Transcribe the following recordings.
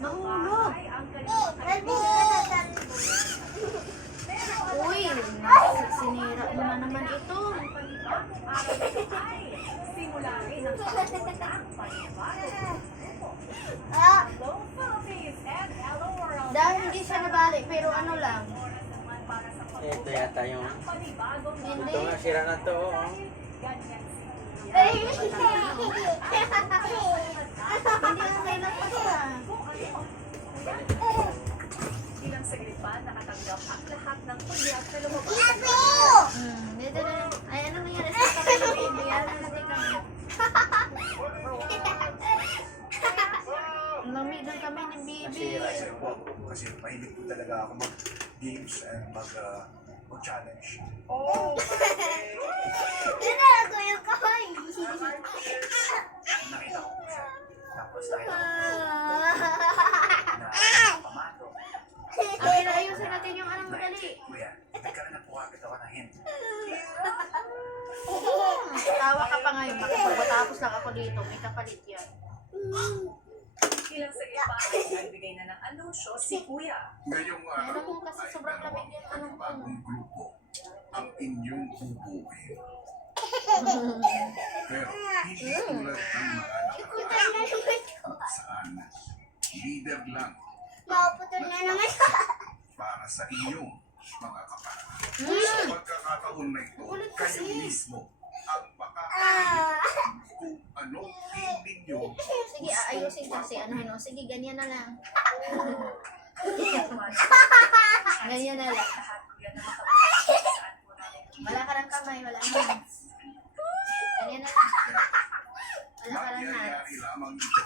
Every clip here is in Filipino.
Nahulog. Uy, sinira mo na naman ito. Dahil hindi siya nabalik, pero ano lang. Ito yata yung... Hindi. Ito nga, sira na to. Oh. Hindi na kailangan pa siya. Ilang saglit pa, nakatanggap ang lahat ng pagbiyak na lumabas. Dito na. Ay, ano nangyari sa kapatid ng baby? Ano natin kami? Lamig kami ng baby. Kasi mahilig ko talaga ako mag-games and mag-challenge. Ginagawa yung kamay. Nakita ko po siya. Tapos dahil ako na pamato. Ay, ayusin natin yung anong madali. Kuya, nagkaroon na po agad ako ng hint. Tawa ka pa ngayon. Matapos lang ako dito. May kapalit yan. Ilang saglit pa, ay nagbigay na ng anunsyo si Kuya. Ngayong Meron araw mo kasi ay sobrang dalawang lamig yung anong bagong grupo ang inyong bubuin. Pero hindi tulad ng mga nakaraan saan leader lang Mauputol na naman. para sa inyong mga kapatid. Sa Mm. pagkakataon na ito, Kulit kayo kasi. mismo ang makakailan kung anong team ninyo Sige, ayusin kasi. Ano, sige, ganyan na lang. Ganyan na lang. Lahat Kuya na makapagpapalit saan po natin. Wala ka ng kamay, wala na. Ganyan na lang. Wala ka ng hands. Magyayari lamang ito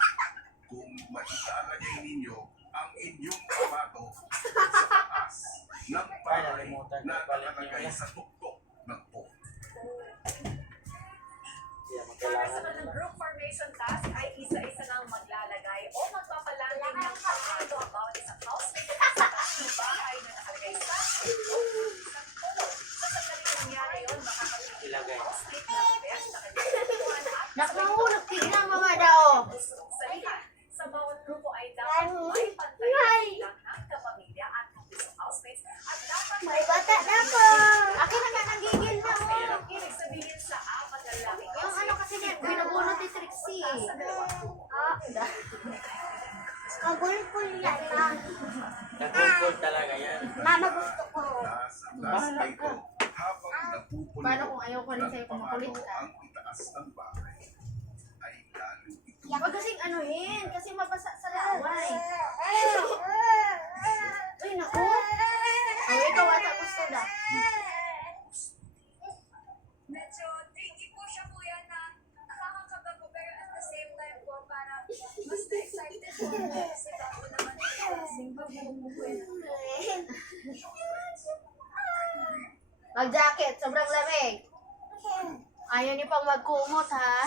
kung mailalagay ninyo ang inyong kapato sa taas ng bahay na nakalagay sa tuktok ng pole. Kaya Para sa magkailangan ng group formation task ay isa-isa lang maglalagay o magpapalangin ng pamado ang bawat isang housemate sa taas ng bahay na nakalagay sa tuktok ng isang pole. Sa sandali nangyari yun, makakapit ilagay. housemate ng best na kanyang katuan at Naku, nagtignan mga daw. gustong salita. Sa bawat grupo ay dapat may pantay lang ng kapamilya at ng isang housemates at dapat May bata na po. Akin na nga nagigil na. Oh. ibig sabihin sa apat na lalaking Yung ano kasi niya, binubunot ni Trixie. sa dalawang grupo. Kagulpul yan, ma. Nagpupul talaga yan. Mama, gusto ko. Nasa class na ito, habang napupuno Paano kung ayaw ko rin ng sa'yo pamato kumakulit ka? ang itaas ng bahay, ay lalo ito Huwag kasing anuhin, kasi mabasa sa laway. Uy, naku. Oh, ikaw ata gusto na. Medyo tricky po siya kuya na nakakakaba po pero at the same time po para mas na-excited po kasi bago naman po po Mag-jacket, sobrang lamig. Ayaw niyo pang magkumot, ha?